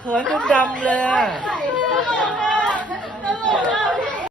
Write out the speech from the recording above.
เขินจนดำเลยอะตลกอะ